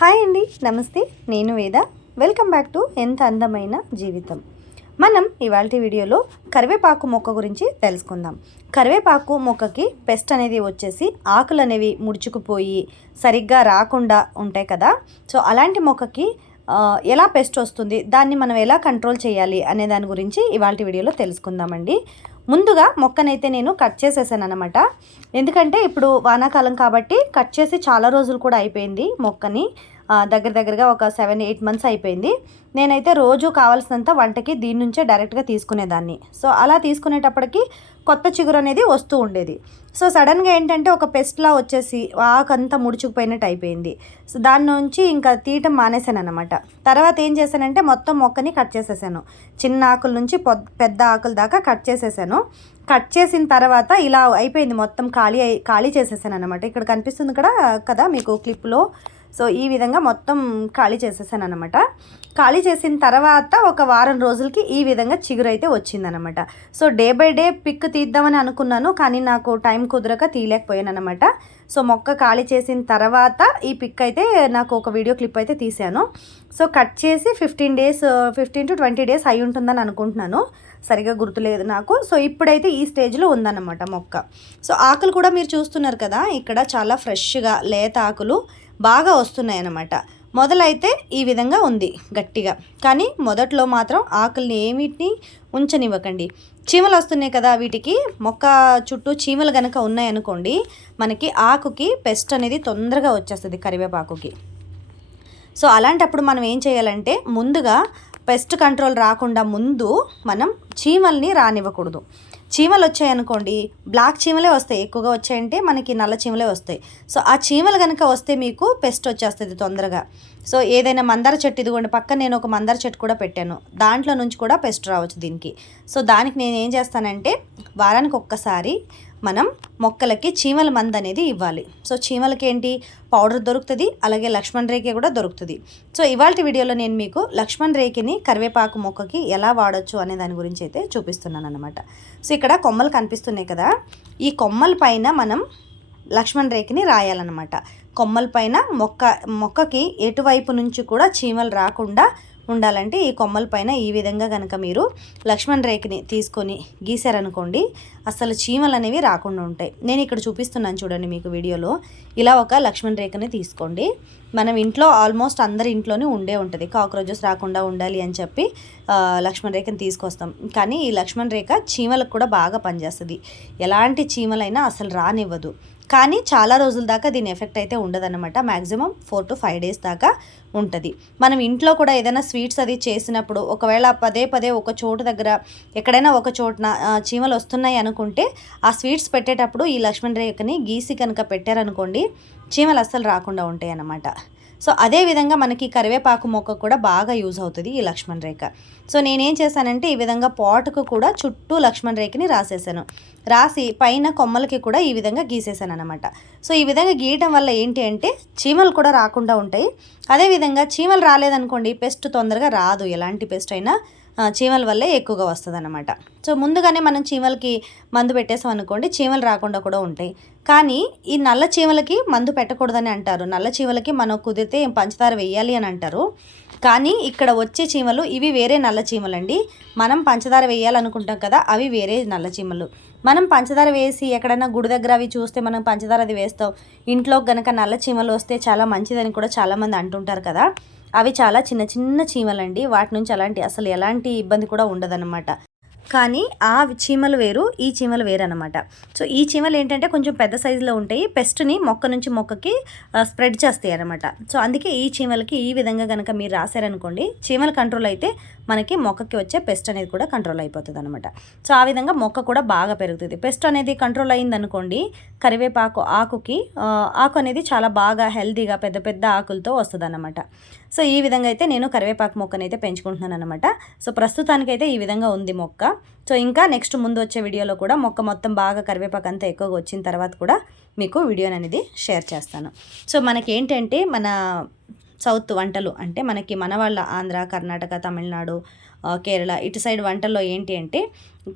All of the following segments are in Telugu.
హాయ్ అండి నమస్తే. నేను వేద. వెల్కమ్ బ్యాక్ టు ఎంత అందమైన జీవితం. మనం ఇవాళ వీడియోలో కరివేపాకు మొక్క గురించి తెలుసుకుందాం. కరివేపాకు మొక్కకి పెస్ట్ అనేది వచ్చేసి ఆకులు అనేవి ముడుచుకుపోయి సరిగ్గా రాకుండా ఉంటాయి కదా. సో అలాంటి మొక్కకి ఎలా పెస్ట్ వస్తుంది దాన్ని మనం ఎలా కంట్రోల్ చేయాలి అనే దాని గురించి ఇవాళ వీడియోలో తెలుసుకుందామండి. ముందుగా మొక్కనైతే నేను కట్ చేసేసాను అనమాట ఎందుకంటే ఇప్పుడు వానాకాలం కాబట్టి కట్ చేసి చాలా రోజులు కూడా అయిపోయింది మొక్కని. దగ్గర దగ్గరగా ఒక సెవెన్ ఎయిట్ మంత్స్ అయిపోయింది. నేనైతే రోజు కావాల్సినంత వంటకి దీని నుంచే డైరెక్ట్గా తీసుకునేదాన్ని. సో అలా తీసుకునేటప్పటికి కొత్త చిగురు అనేది వస్తూ ఉండేది. సో సడన్గా ఏంటంటే ఒక పెస్ట్లా వచ్చేసి ఆకంతా ముడుచుకుపోయినట్టు అయిపోయింది. సో దాని నుంచి ఇంకా తీయటం మానేశాను అనమాట తర్వాత ఏం చేశానంటే మొత్తం మొక్కని కట్ చేసేసాను. చిన్న ఆకుల నుంచి పెద్ద ఆకుల దాకా కట్ చేసేసాను. కట్ చేసిన తర్వాత ఇలా అయిపోయింది మొత్తం ఖాళీ అయి ఖాళీ చేసేసాను అనమాట ఇక్కడ కనిపిస్తుంది కూడా కదా మీకు క్లిప్లో? సో ఈ విధంగా మొత్తం ఖాళీ చేసేసాను అనమాట ఖాళీ చేసిన తర్వాత ఒక వారం రోజులకి ఈ విధంగా చిగురు అయితే వచ్చిందనమాట so day by day pic తీద్దామని అనుకున్నాను కానీ నాకు టైం కుదరక తీయలేకపోయాను అనమాట సో మొక్క ఖాళీ చేసిన తర్వాత ఈ పిక్ అయితే నాకు ఒక వీడియో క్లిప్ అయితే తీశాను. సో కట్ చేసి fifteen days fifteen to twenty days అయి ఉంటుందని అనుకుంటున్నాను. సరిగా గుర్తులేదు నాకు. సో ఇప్పుడైతే ఈ స్టేజ్లో ఉందన్నమాట మొక్క. సో ఆకులు కూడా మీరు చూస్తున్నారు కదా ఇక్కడ చాలా ఫ్రెష్గా లేత ఆకులు. బాగా వస్తున్నాయి అన్నమాట మొదలైతే ఈ విధంగా ఉంది గట్టిగా. కానీ మొదట్లో మాత్రం ఆకుల్ని ఏమిటిని ఉంచనివ్వకండి. చీమలు వస్తున్నాయి కదా వీటికి మొక్క చుట్టూ చీమలు కనుక ఉన్నాయనుకోండి మనకి ఆకుకి పెస్ట్ అనేది తొందరగా వచ్చేస్తుంది కరివేపాకుకి. సో అలాంటప్పుడు మనం ఏం చేయాలంటే ముందుగా పెస్ట్ కంట్రోల్ రాకుండా ముందు మనం చీమల్ని రానివ్వకూడదు. చీమలు వచ్చాయనుకోండి బ్లాక్ చీమలే వస్తాయి ఎక్కువగా వచ్చాయంటే మనకి నల్ల చీమలే వస్తాయి. సో ఆ చీమలు కనుక వస్తే మీకు పెస్ట్ వచ్చేస్తుంది తొందరగా. సో ఏదైనా మందార చెట్టు ఇదిగోండి పక్కన నేను ఒక మందార చెట్టు కూడా పెట్టాను. దాంట్లో నుంచి కూడా పెస్ట్ రావచ్చు దీనికి. సో దానికి నేను ఏం చేస్తానంటే వారానికి ఒక్కసారి మనం మొక్కలకి చీమల మందు అనేది ఇవ్వాలి. సో చీమలకి ఏంటి పౌడర్ దొరుకుతుంది అలాగే లక్ష్మణ్ రేఖ కూడా దొరుకుతుంది. సో ఇవాళ వీడియోలో నేను మీకు లక్ష్మణ్ రేఖని కరివేపాకు మొక్కకి ఎలా వాడచ్చు అనే దాని గురించి అయితే చూపిస్తున్నాను అనమాట సో ఇక్కడ కొమ్మలు కనిపిస్తున్నాయి కదా ఈ కొమ్మల పైన మనం లక్ష్మణ్ రేఖని రాయాలన్నమాట. కొమ్మల పైన మొక్క మొక్కకి ఎటువైపు నుంచి కూడా చీమలు రాకుండా ఉండాలంటే ఈ కొమ్మల పైన ఈ విధంగా కనుక మీరు లక్ష్మణ్ రేఖని తీసుకొని గీశారనుకోండి అసలు చీమలు అనేవి రాకుండా ఉంటాయి. నేను ఇక్కడ చూపిస్తున్నాను చూడండి మీకు వీడియోలో. ఇలా ఒక లక్ష్మణ్ రేఖని తీసుకోండి. మనం ఇంట్లో ఆల్మోస్ట్ అందరి ఇంట్లోనే ఉండే ఉంటుంది. కాక్రోచెస్ రాకుండా ఉండాలి అని చెప్పి లక్ష్మణ్ రేఖని తీసుకొస్తాం. కానీ ఈ లక్ష్మణ్ రేఖ చీమలకు కూడా బాగా పనిచేస్తుంది. ఎలాంటి చీమలైనా అసలు రానివ్వదు. కానీ చాలా రోజుల దాకా దీని ఎఫెక్ట్ అయితే ఉండదన్నమాట. Maximum four to five days దాకా ఉంటుంది. మనం ఇంట్లో కూడా ఏదైనా స్వీట్స్ అది చేసినప్పుడు ఒకవేళ పదే పదే ఒక చోటు దగ్గర ఎక్కడైనా ఒక చోటున చీమలు వస్తున్నాయి అనుకుంటే ఆ స్వీట్స్ పెట్టేటప్పుడు ఈ లక్ష్మణ్ రేఖని గీసి కనుక పెట్టారనుకోండి చీమలు అస్సలు రాకుండా ఉంటాయి అన్నమాట సో అదే విధంగా మనకి కరివేపాకు మొక్క కూడా బాగా యూజ్ అవుతుంది ఈ లక్ష్మణ్ రేఖ. సో నేనేం చేశానంటే ఈ విధంగా పాటుకు కూడా చుట్టూ లక్ష్మణ్ రేఖని రాసేసాను. రాసి పైన కొమ్మలకి కూడా ఈ విధంగా గీసేసాను అనమాట సో ఈ విధంగా గీయటం వల్ల ఏంటి అంటే చీమలు కూడా రాకుండా ఉంటాయి. అదేవిధంగా చీమలు రాలేదనుకోండి పెస్ట్ తొందరగా రాదు. ఎలాంటి పెస్ట్ అయినా చీమల వల్లే ఎక్కువగా వస్తుంది అనమాట సో ముందుగానే మనం చీమలకి మందు పెట్టేసాం అనుకోండి చీమలు రాకుండా కూడా ఉంటాయి. కానీ ఈ నల్ల చీమలకి మందు పెట్టకూడదని అంటారు. నల్ల చీమలకి మనం కుదిరితే పంచదార వేయాలి అని అంటారు. కానీ ఇక్కడ వచ్చే చీమలు ఇవి వేరే నల్ల చీమలండి. మనం పంచదార వేయాలనుకుంటాం కదా అవి వేరే నల్ల చీమలు. మనం పంచదార వేసి ఎక్కడైనా గుడి దగ్గర అవి చూస్తే మనం పంచదార అది వేస్తాం. ఇంట్లో కనుక నల్ల చీమలు వస్తే చాలా మంచిదని కూడా చాలామంది అంటుంటారు కదా. అవి చాలా చిన్న చిన్న చీమలండి. వాటి నుంచి అలాంటి అసలు ఎలాంటి ఇబ్బంది కూడా ఉండదన్నమాట. కానీ ఆ చీమలు వేరు ఈ చీమలు వేరు అనమాట సో ఈ చీమలు ఏంటంటే కొంచెం పెద్ద సైజులో ఉంటాయి. పెస్ట్ని మొక్క నుంచి మొక్కకి స్ప్రెడ్ చేస్తాయి అనమాట సో అందుకే ఈ చీమలకి ఈ విధంగా కనుక మీరు రాశారనుకోండి చీమల కంట్రోల్ అయితే మనకి మొక్కకి వచ్చే పెస్ట్ అనేది కూడా కంట్రోల్ అయిపోతుంది అనమాట సో ఆ విధంగా మొక్క కూడా బాగా పెరుగుతుంది. పెస్ట్ అనేది కంట్రోల్ అయిందనుకోండి కరివేపాకు ఆకుకి ఆకు అనేది చాలా బాగా హెల్తీగా పెద్ద పెద్ద ఆకులతో వస్తుంది అనమాట సో ఈ విధంగా అయితే నేను కరివేపాకు మొక్కనైతే అయితే పెంచుకుంటున్నాను అనమాట సో ప్రస్తుతానికైతే ఈ విధంగా ఉంది మొక్క. సో ఇంకా నెక్స్ట్ ముందు వచ్చే వీడియోలో కూడా మొక్క మొత్తం బాగా కరివేపాకు అంతా ఎక్కువగా వచ్చిన తర్వాత కూడా మీకు వీడియోని అనేది షేర్ చేస్తాను. సో మనకి ఏంటంటే మన సౌత్ వంటలు అంటే మనకి మన వాళ్ళ ఆంధ్ర కర్ణాటక తమిళనాడు కేరళ ఇటు సైడ్ వంటల్లో ఏంటి అంటే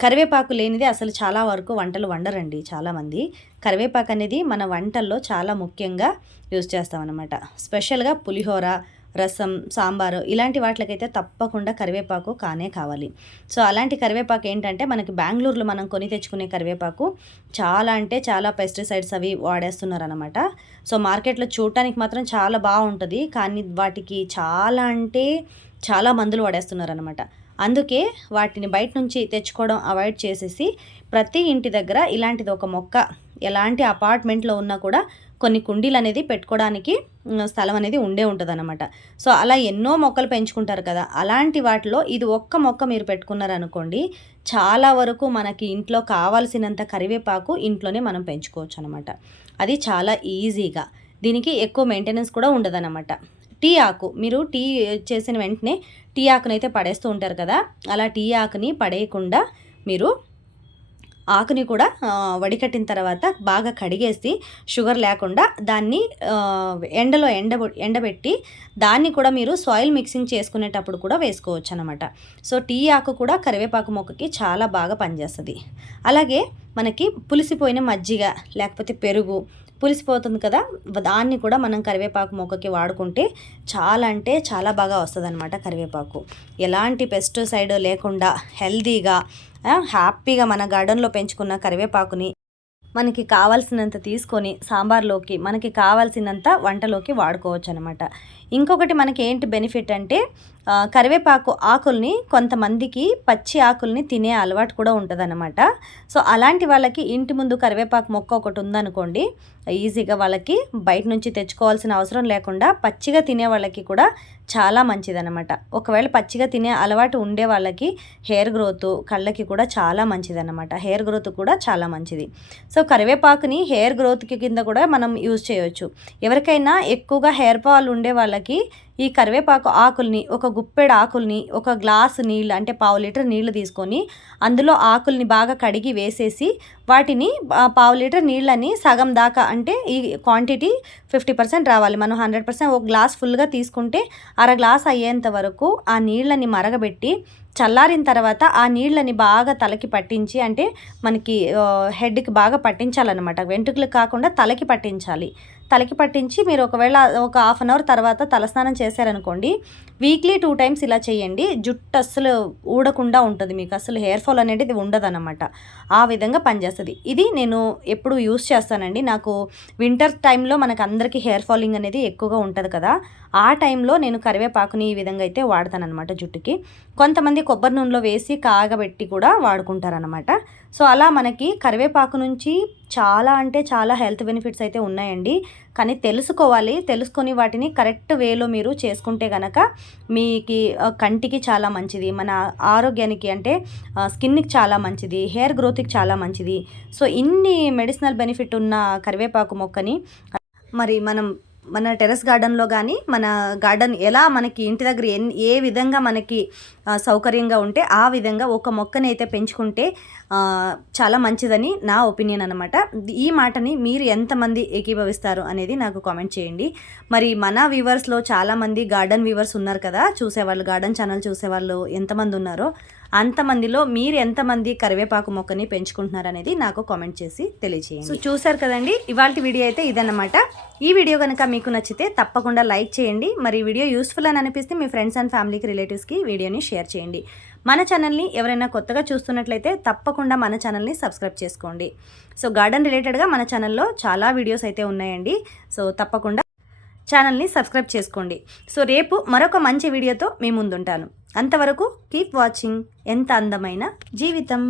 కరివేపాకు లేనిది అసలు చాలా వరకు వంటలు వండరండి చాలామంది. కరివేపాకు అనేది మన వంటల్లో చాలా ముఖ్యంగా యూజ్ చేస్తాం అనమాట స్పెషల్గా పులిహోర రసం సాంబారు ఇలాంటి వాటికైతే తప్పకుండా కరివేపాకు కానే కావాలి. సో అలాంటి కరివేపాకు ఏంటంటే మనకి బెంగళూరులో మనం కొని తెచ్చుకునే కరివేపాకు చాలా అంటే చాలా పెస్టిసైడ్స్ అవి వాడేస్తున్నారు అనమాట సో మార్కెట్లో చూడటానికి మాత్రం చాలా బాగుంటుంది. కానీ వాటికి చాలా అంటే చాలా మందులు వాడేస్తున్నారు అనమాట అందుకే వాటిని బయట నుంచి తెచ్చుకోవడం అవాయిడ్ చేసేసి ప్రతి ఇంటి దగ్గర ఇలాంటిది ఒక మొక్క ఎలాంటి అపార్ట్మెంట్లో ఉన్నా కూడా కొన్ని కుండీలు అనేది పెట్టుకోవడానికి స్థలం అనేది ఉండే ఉంటుంది అనమాట సో అలా ఎన్నో మొక్కలు పెంచుకుంటారు కదా అలాంటి వాటిలో ఇది ఒక్క మొక్క మీరు పెట్టుకున్నారనుకోండి చాలా వరకు మనకి ఇంట్లో కావాల్సినంత కరివేపాకు ఇంట్లోనే మనం పెంచుకోవచ్చు అనమాట అది చాలా ఈజీగా. దీనికి ఎక్కువ మెయింటెనెన్స్ కూడా ఉండదన్నమాట. టీ ఆకు మీరు టీ చేసిన వెంటనే టీ ఆకునైతే పడేస్తూ ఉంటారు కదా అలా టీ ఆకుని పడేయకుండా మీరు ఆకుని కూడా వడికట్టిన తర్వాత బాగా కడిగేసి షుగర్ లేకుండా దాన్ని ఎండలో ఎండ ఎండబెట్టి దాన్ని కూడా మీరు సాయిల్ మిక్సింగ్ చేసుకునేటప్పుడు కూడా వేసుకోవచ్చు అనమాట సో టీ ఆకు కూడా కరివేపాకు మొక్కకి చాలా బాగా పనిచేస్తుంది. అలాగే మనకి పులిసిపోయిన మజ్జిగ లేకపోతే పెరుగు పులిసిపోతుంది కదా. దాన్ని కూడా మనం కరివేపాకు మొక్కకి వాడుకుంటే చాలా అంటే చాలా బాగా వస్తుంది అనమాట కరివేపాకు. ఎలాంటి పెస్టిసైడ్ లేకుండా హెల్తీగా హ్యాపీగా మన గార్డెన్లో పెంచుకున్న కరివేపాకుని మనకి కావాల్సినంత తీసుకొని సాంబార్లోకి మనకి కావాల్సినంత వంటలోకి వాడుకోవచ్చు అనమాట ఇంకొకటి మనకి ఏంటి బెనిఫిట్ అంటే కరివేపాకు ఆకుల్ని కొంతమందికి పచ్చి ఆకుల్ని తినే అలవాటు కూడా ఉంటుందన్నమాట. సో అలాంటి వాళ్ళకి ఇంటి ముందు కరివేపాకు మొక్క ఒకటి ఉందనుకోండి ఈజీగా వాళ్ళకి బయట నుంచి తెచ్చుకోవాల్సిన అవసరం లేకుండా పచ్చిగా తినే వాళ్ళకి కూడా చాలా మంచిదన్నమాట. ఒకవేళ పచ్చిగా తినే అలవాటు ఉండే వాళ్ళకి హెయిర్ గ్రోత్ కళ్ళకి కూడా చాలా మంచిదన్నమాట. హెయిర్ గ్రోత్ కూడా చాలా మంచిది. సో కరివేపాకుని హెయిర్ గ్రోత్కి కింద కూడా మనం యూజ్ చేయవచ్చు ఎవరికైనా ఎక్కువగా హెయిర్ ఫాల్ ఉండే వాళ్ళకి ఈ కరివేపాకు ఆకుల్ని ఒక గుప్పెడు ఆకుల్ని ఒక గ్లాసు నీళ్ళు అంటే పావు లీటర్ నీళ్ళు తీసుకొని అందులో ఆకుల్ని బాగా కడిగి వేసేసి వాటిని పావు లీటర్ నీళ్ళని సగం దాకా అంటే ఈ క్వాంటిటీ ఫిఫ్టీ పర్సెంట్ రావాలి. మనం హండ్రెడ్ పర్సెంట్ ఒక గ్లాస్ ఫుల్గా తీసుకుంటే అర గ్లాస్ అయ్యేంత వరకు ఆ నీళ్ళని మరగబెట్టి చల్లారిన తర్వాత ఆ నీళ్ళని బాగా తలకి పట్టించి అంటే మనకి హెడ్కి బాగా పట్టించాలన్నమాట. వెంట్రుకలు కాకుండా తలకి పట్టించాలి. తలకి పట్టించి మీరు ఒకవేళ ఒక హాఫ్ అన్ అవర్ తర్వాత తలస్నానం చేశారనుకోండి వీక్లీ టూ టైమ్స్ ఇలా చేయండి. జుట్టు అస్సలు ఊడకుండా ఉంటుంది మీకు. అసలు హెయిర్ ఫాల్ అనేది ఉండదన్నమాట. ఆ విధంగా పనిచేస్తుంది. ఇది నేను ఎప్పుడు యూస్ చేస్తానండి. నాకు వింటర్ టైంలో మనకు అందరికీ హెయిర్ ఫాలింగ్ అనేది ఎక్కువగా ఉంటుంది కదా. ఆ టైంలో నేను కరివేపాకుని ఈ విధంగా అయితే వాడతానన్నమాట జుట్టుకి. కొంతమంది కొబ్బరి నూనెలో వేసి కాగబెట్టి కూడా వాడుకుంటారనమాట సో అలా మనకి కరివేపాకు నుంచి చాలా అంటే చాలా హెల్త్ బెనిఫిట్స్ అయితే ఉన్నాయండి. కానీ తెలుసుకోవాలి తెలుసుకొని వాటిని కరెక్ట్ వేలో మీరు చేసుకుంటే కనుక మీకు కంటికి చాలా మంచిది. మన ఆరోగ్యానికి అంటే స్కిన్కి చాలా మంచిది హెయిర్ గ్రోత్కి చాలా మంచిది. సో ఇన్ని మెడిసినల్ బెనిఫిట్ ఉన్న కరివేపాకు మొక్కని మరి మనం మన టెరెస్ గార్డెన్లో కానీ మన గార్డెన్ ఎలా మనకి ఇంటి దగ్గర ఎన్ ఏ విధంగా మనకి సౌకర్యంగా ఉంటే ఆ విధంగా ఒక మొక్కని అయితే పెంచుకుంటే చాలా మంచిదని నా ఒపీనియన్ అనమాట ఈ మాటని మీరు ఎంతమంది ఏకీభవిస్తారు అనేది నాకు కామెంట్ చేయండి. మరి మన వ్యూవర్స్లో చాలామంది గార్డెన్ వ్యూవర్స్ ఉన్నారు కదా చూసేవాళ్ళు గార్డెన్ ఛానల్ చూసేవాళ్ళు ఎంతమంది ఉన్నారో అంతమందిలో మీరు ఎంతమంది కరివేపాకు మొక్కని పెంచుకుంటున్నారు అనేది నాకు కామెంట్ చేసి తెలియజేయండి సో చూసారు కదండి ఇవాళ వీడియో అయితే ఇదన్నమాట. ఈ వీడియో కనుక మీకు నచ్చితే తప్పకుండా లైక్ చేయండి. మరి ఈ వీడియో యూస్ఫుల్ అని అనిపిస్తే మీ ఫ్రెండ్స్ అండ్ ఫ్యామిలీకి రిలేటివ్స్కి వీడియోని షేర్ చేయండి. మన ఛానల్ని ఎవరైనా కొత్తగా చూస్తున్నట్లయితే తప్పకుండా మన ఛానల్ని సబ్స్క్రైబ్ చేసుకోండి. సో గార్డెన్ రిలేటెడ్గా మన ఛానల్లో చాలా వీడియోస్ అయితే ఉన్నాయండి. సో తప్పకుండా ఛానల్ని సబ్స్క్రైబ్ చేసుకోండి. సో రేపు మరొక మంచి వీడియోతో మీ ముందుంటాను. అంతవరకు కీప్ వాచింగ్. ఎంత అందమైన జీవితం.